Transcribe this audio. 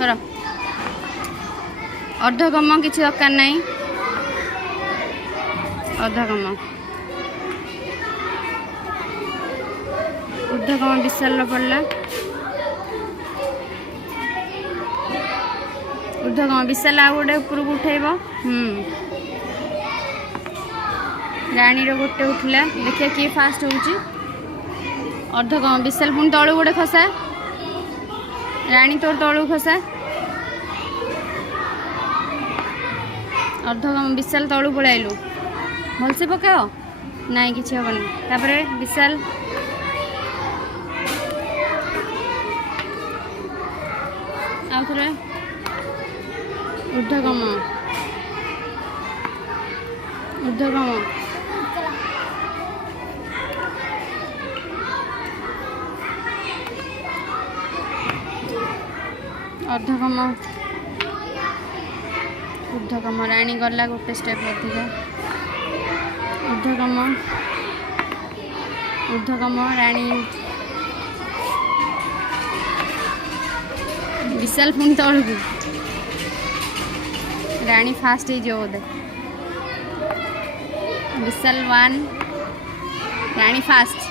कर अर्धगम किसी दरकार नहीं अर्धगम ऊर्ध्वगम विशाल पड़ला ऊर्ध्वगम विशाल आ गोटे उपरक उठेब राणी गोटे उठला देखिए किए फास्ट होची अर्धगम विशाल पुणी तलू गोटे खसा राणी तोर तलू खसा अर्धगम विशाल तलू पलैलु भलसे पकाओ नाई किसी हेनी तापर विशाल आउ थे ऊर्ध्वगम ऊर्ध्वगम अर्धगम ऊर्ध्वगम राणी गला गोटे स्टेप अधिक ऊर्ध्वगम ऊर्ध्वगम राणी विशाल पुणी तलू राणी फास्ट हो बोधे विशाल 1 राणी फास्ट